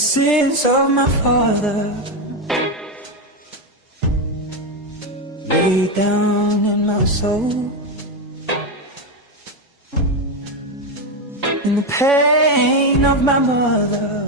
sins of my father lay down in my soul, and the pain of my mother